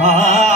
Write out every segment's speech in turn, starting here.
啊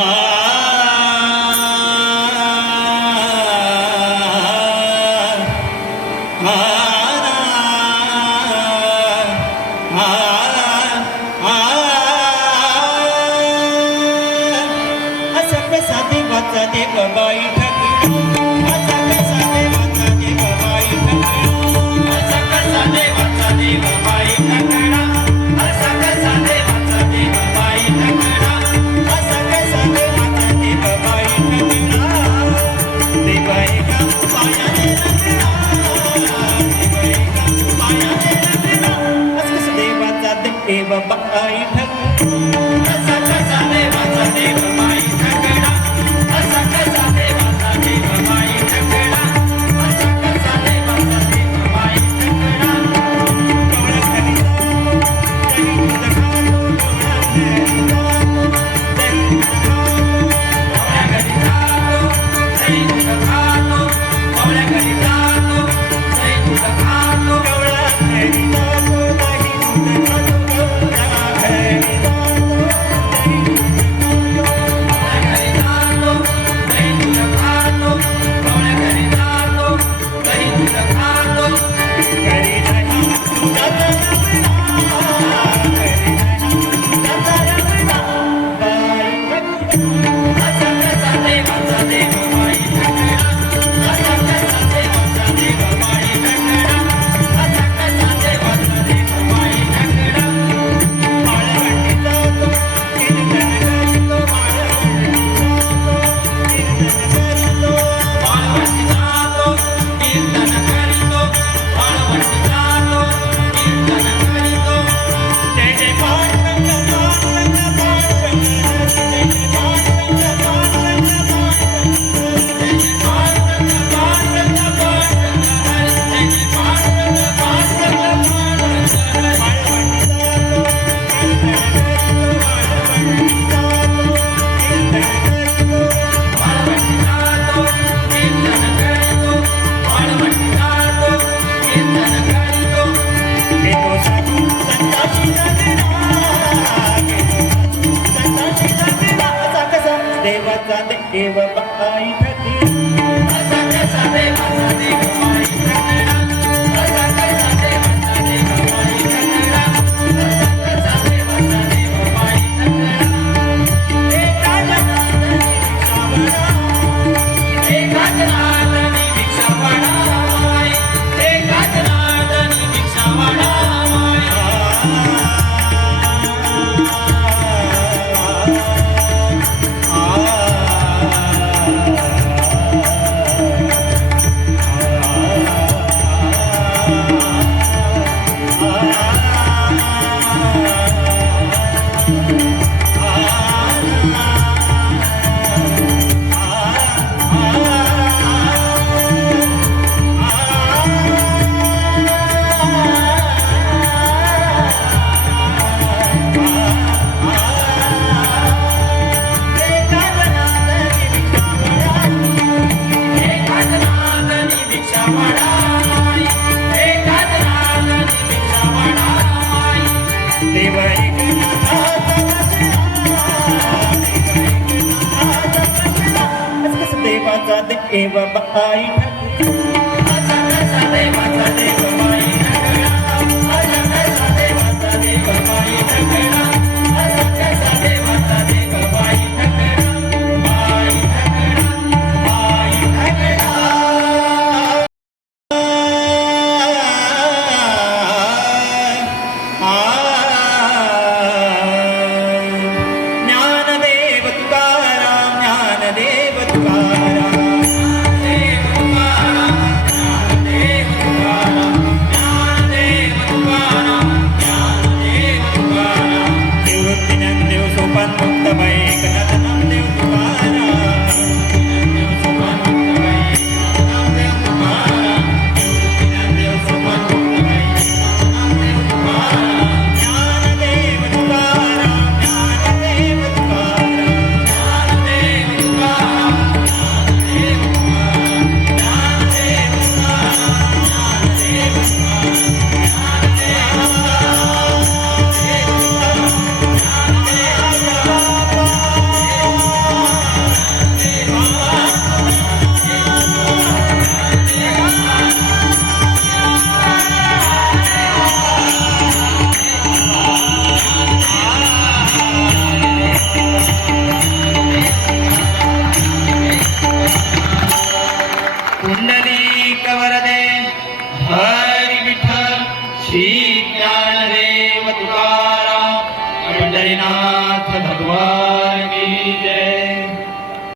Ah. Eva Bakainhan